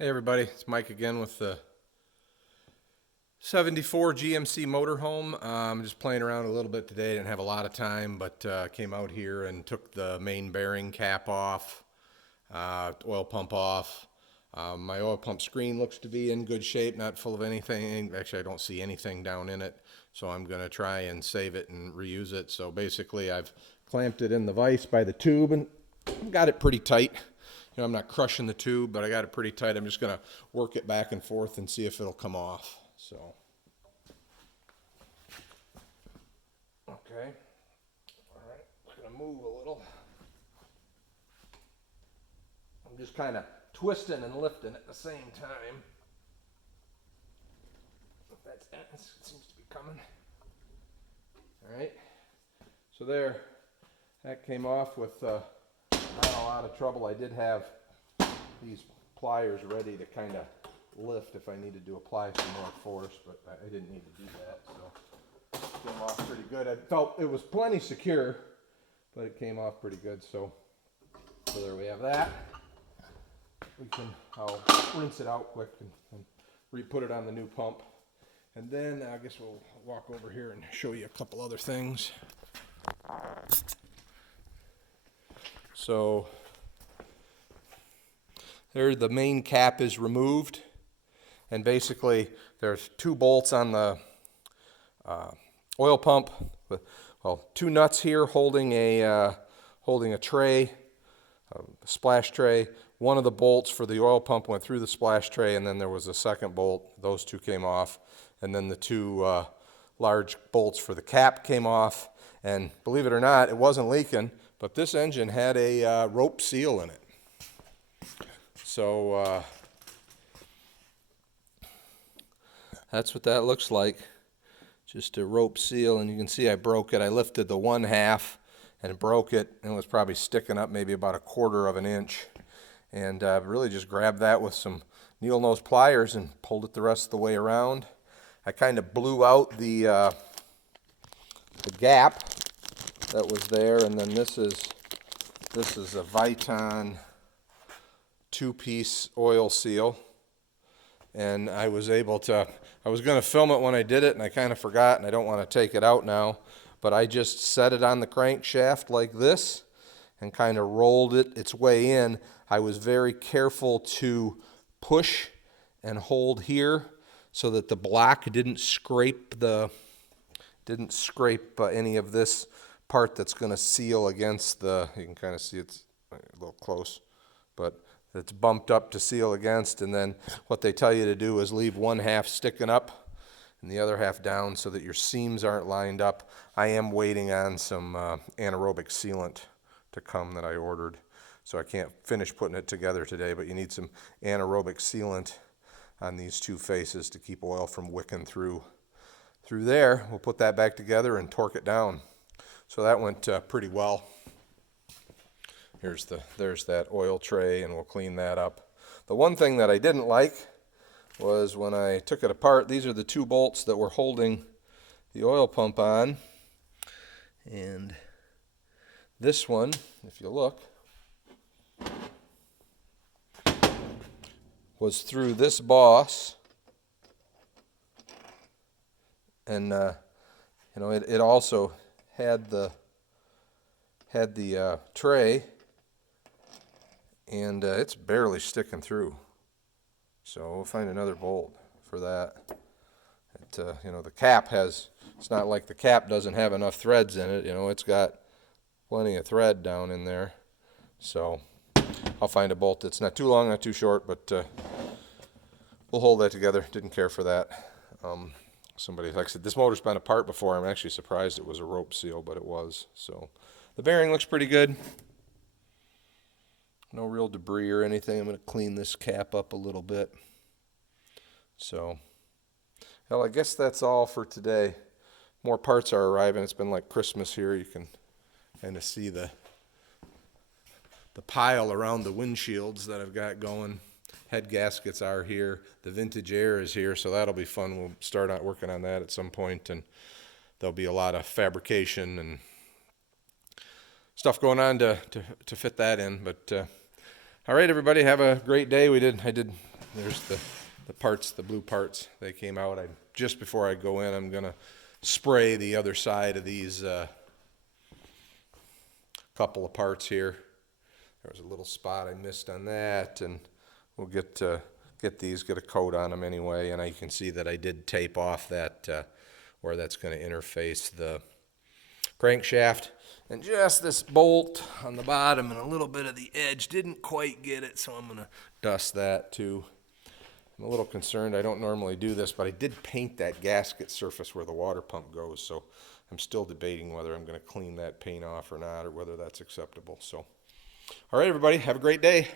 Hey everybody, it's Mike again with the 74 GMC Motorhome. I'm just playing around a little bit today. Didn't have a lot of time, but came out here and took the main bearing cap off, oil pump off. My oil pump screen looks to be in good shape, not full of anything. Actually, I don't see anything down in it, so I'm going to try and save it and reuse it. So basically, I've clamped it in the vise by the tube and got it pretty tight. You know, I'm not crushing the tube, but I got it pretty tight. I'm just going to work it back and forth and see if it'll come off. So, okay. All right, I'm going to move a little. I'm just kind of twisting and lifting at the same time. It seems to be coming. All right. So there, that came off with not a lot of trouble. I did have these pliers ready to kind of lift if I needed to apply some more force, but I didn't need to do that, so it came off pretty good. I felt it was plenty secure, but it came off pretty good, so there we have that. I'll rinse it out quick and re-put it on the new pump. And then I guess we'll walk over here and show you a couple other things. So there, the main cap is removed, and basically there's two bolts on the oil pump with, well, two nuts here holding a tray, a splash tray. One of the bolts for the oil pump went through the splash tray, and then there was a second bolt. Those two came off, and then the two large bolts for the cap came off. And believe it or not, it wasn't leaking, but this engine had a rope seal in it. So that's what that looks like, just a rope seal. And you can see I broke it. I lifted the one half and broke it, and it was probably sticking up maybe about 1/4 of an inch. And really just grabbed that with some needle nose pliers and pulled it the rest of the way around. I kind of blew out the gap that was there, and then this is a Viton 2-piece oil seal, and I was going to film it when I did it, and I kind of forgot, and I don't want to take it out now, but I just set it on the crankshaft like this and kind of rolled it its way in. I was very careful to push and hold here so that the block didn't scrape any of this part that's going to seal against the, you can kind of see it's a little close, but it's bumped up to seal against. And then what they tell you to do is leave one half sticking up and the other half down so that your seams aren't lined up. I am waiting on some anaerobic sealant to come that I ordered, so I can't finish putting it together today, but you need some anaerobic sealant on these two faces to keep oil from wicking through there. We'll put that back together and torque it down. So that went pretty well. There's that oil tray, and we'll clean that up. The one thing that I didn't like was when I took it apart, these are the two bolts that were holding the oil pump on, and this one, if you look, was through this boss, and it also had the tray, and it's barely sticking through. So we'll find another bolt for that. The cap it's not like the cap doesn't have enough threads in it. It's got plenty of thread down in there. So I'll find a bolt that's not too long, not too short, but we'll hold that together. Didn't care for that. Like I said, this motor's been apart before. I'm actually surprised it was a rope seal, but it was. So the bearing looks pretty good. No real debris or anything. I'm going to clean this cap up a little bit. So, well, I guess that's all for today. More parts are arriving. It's been like Christmas here. You can kind of see the pile around the windshields that I've got going. Head gaskets are here. The vintage air is here, so that'll be fun. We'll start out working on that at some point, and there'll be a lot of fabrication and stuff going on to fit that in. But all right, everybody, have a great day. I did there's the parts, the blue parts. They came out. Just before I go in, I'm gonna spray the other side of these couple of parts here. There was a little spot I missed on that, and we'll get a coat on them anyway. And you can see that I did tape off that where that's going to interface the crankshaft. And just this bolt on the bottom and a little bit of the edge didn't quite get it, so I'm going to dust that too. I'm a little concerned. I don't normally do this, but I did paint that gasket surface where the water pump goes, so I'm still debating whether I'm going to clean that paint off or not, or whether that's acceptable. So, all right, everybody, have a great day.